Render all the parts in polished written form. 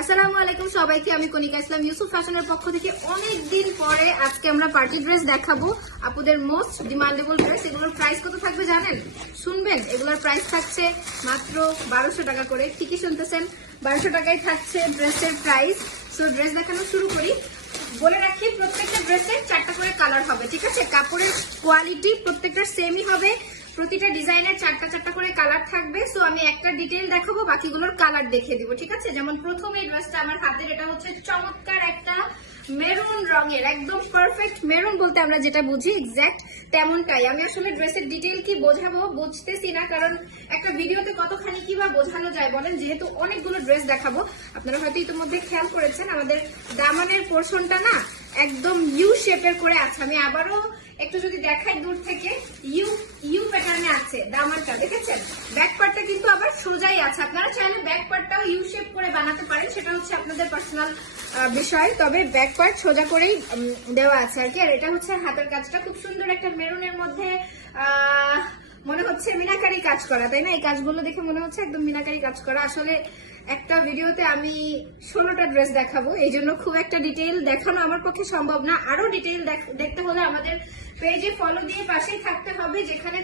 আসসালামু আলাইকুম সবাইকে, আমি কনিকা ইসলাম ইউসুফ ফ্যাশনের পক্ষ থেকে অনেক দিন পরে আজকে আমরা পার্টি ড্রেস দেখাবো। আপুদের মোস্ট ডিমান্ডেবল ড্রেস। এগুলোর প্রাইস কত থাকবে জানেন? শুনবেন, এগুলোর প্রাইস থাকছে মাত্র 1200 টাকা করে। ঠিকই শুনতেছেন, 1200 টাকায় থাকছে ড্রেসের প্রাইস। সো ড্রেস দেখানো শুরু করি। বলে রাখি, প্রত্যেকটা ড্রেসের 4টা করে কালার হবে, ঠিক আছে? কাপড়ের কোয়ালিটি প্রত্যেকটা সেমই হবে, প্রতিটা ডিজাইনের 4টা করে কালার থাকবে। সো আমি একটা ডিটেইল দেখাবো, বাকিগুলোর কালার দেখিয়ে দিব, ঠিক আছে? যেমন প্রথমে ড্রেসটা আমার হাতের, এটা হচ্ছে চমৎকার একটা মেরুন রঙের, একদম পারফেক্ট মেরুন বলতে আমরা যেটা বুঝি এক্স্যাক্ট তেমনটাই। আমি আসলে ড্রেসের ডিটেইল কি বোঝাবো বুঝতেছি না, কারণ একটা ভিডিওতে কতখানি কি বা বোঝানো যায় বলেন, যেহেতু অনেকগুলো ড্রেস দেখাবো। আপনারা হয়তো ইতিমধ্যে খেয়াল করেছেন আমাদের দামানের পোর্শনটা না একদম ইউ শেপের করে আছে। আমি আবারও একটু যদি দেখাই দূর থেকে, ইউ প্যাটার্নে আছে দামানটা, দেখেছেন? ব্যাক পার্টটা কিন্তু আবার সোজাই আছে। আপনারা চাইলে ব্যাক পার্টটাও ইউ শেপ করে বানাতে পারেন, সেটা হচ্ছে আপনাদের পার্সোনাল বিষয়। তবে ব্যাক পার্ট সোজা করেই দেওয়া আছে আর কি। আর এটা হচ্ছে হাতের কাজটা, খুব সুন্দর একটা মেরুনের মধ্যে মনে হচ্ছে মিনাকারি কাজ করা, তাই না? এই কাজগুলো দেখে মনে হচ্ছে একদম মিনাকারি কাজ করা। আসলে একটা ভিডিওতে আমি 16টা ড্রেস দেখাবো, এই জন্য খুব একটা ডিটেইল দেখানো আমার পক্ষে সম্ভব না। আরো ডিটেইল দেখতে হলে আমাদের পেজে ফলো দিয়ে পাশেই থাকতে হবে, যেখানে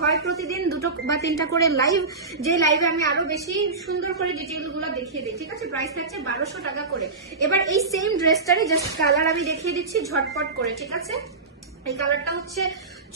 হয় প্রতিদিন 2 বা 3টা করে লাইভ, যে লাইভে আমি আরো বেশি সুন্দর করে ডিটেইল গুলো দেখিয়ে দিই, ঠিক আছে? প্রাইস থাকছে 1200 টাকা করে। এবার এই সেম ড্রেসটারই জাস্ট কালার আমি দেখিয়ে দিচ্ছি ঝটপট করে, ঠিক আছে? এই কালারটা হচ্ছে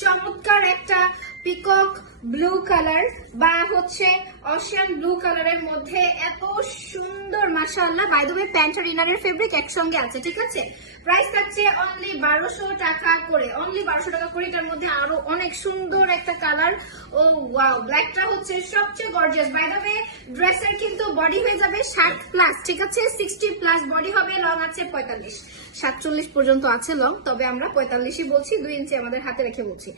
চমৎকার একটা পিকক ব্লু কালার বা হচ্ছে অশিয়ান ব্লু কালারের মধ্যে, এত সুন্দর মাশাআল্লাহ। বাই দ্য ওয়ে প্যান্ট আর ইনারের ফেব্রিক একসঙ্গে আছে, ঠিক আছে? প্রাইস থাকছে অনলি 1200 টাকা করে, অনলি 1200 টাকা করে। এটার মধ্যে আরো অনেক সুন্দর একটা কালার। ও ওয়াও, ব্ল্যাকটা হচ্ছে সবচেয়ে গর্জিয়াস। বাই দ্য ওয়ে ড্রেসের কিন্তু বডি হয়ে যাবে 60+, ঠিক আছে? 60+ বডি হবে, লং আছে 45, 47 পর্যন্ত আছে লং, তবে আমরা 45ই বলছি, 2 ইঞ্চি আমাদের হাতে রেখে বলছি।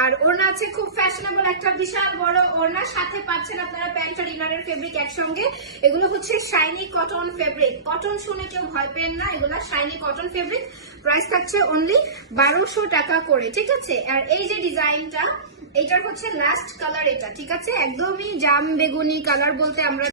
আর ওড়না আছে খুব ফ্যাশনেবল একটা বিশাল বড় ওড়না, সাথে পাচ্ছেন আপনারা প্যান্ট আর ইনারের ফেব্রিক একসঙ্গে। এগুলো হচ্ছে শাইনি কটন ফেব্রিক। কটন শুনে কেউ ভয় পেন না, এগুলো শাইনি কটন ফেব্রিক। প্রাইস থাকছে অনলি 1200 টাকা করে, ঠিক আছে? আর এই যে ডিজাইনটা, এটার হচ্ছে লাস্ট কালার এটা, ঠিক আছে? একদমই জাম বেগুনি কালার বলতে আমরা